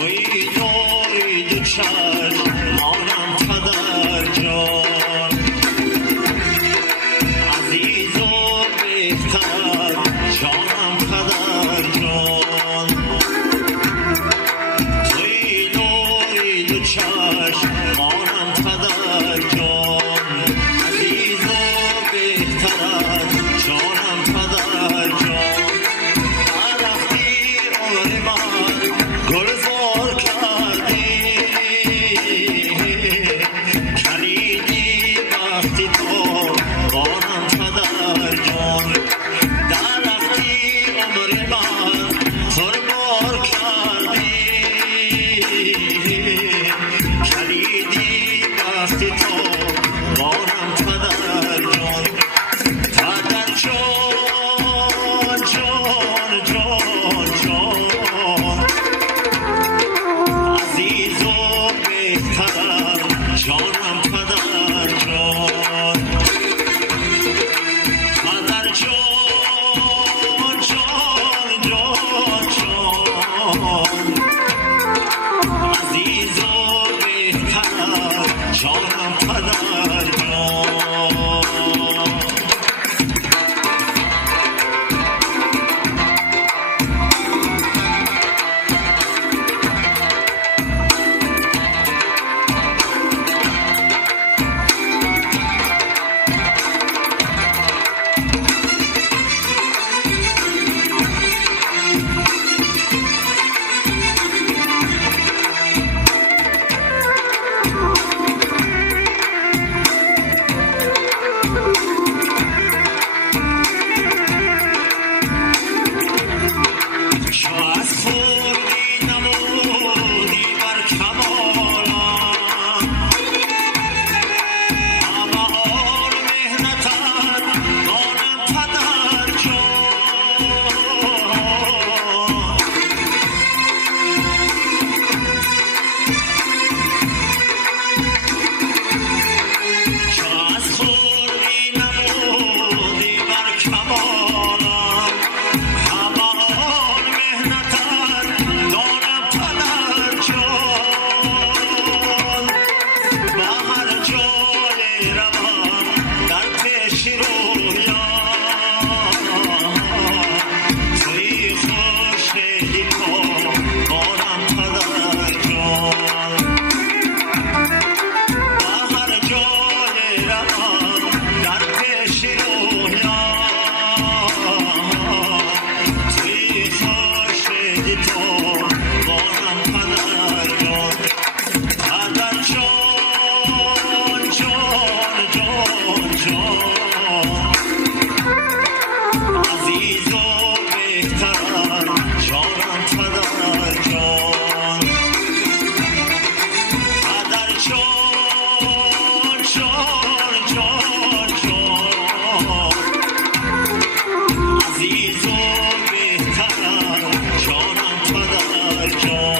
توی نوری دو چشم مانم پدر جان عزیز و بهتر جانم پدر جان توی نوری دو چشم مانم پدر جان عزیز و بهتر جانم پدر جان رفتی عمر من گلزار کردی کلیدی وقتی تو بانم پدر جان در رفتی عمر من قربان کردی کلیدی وقتی تو بانم پدر جان پدر جان جان جان جان عزیز و بهتر جانم پدر جان پدر جان جان جان جان عزیز و بهتر جانم پدر جان عزیز و بهتر جانم پدر جان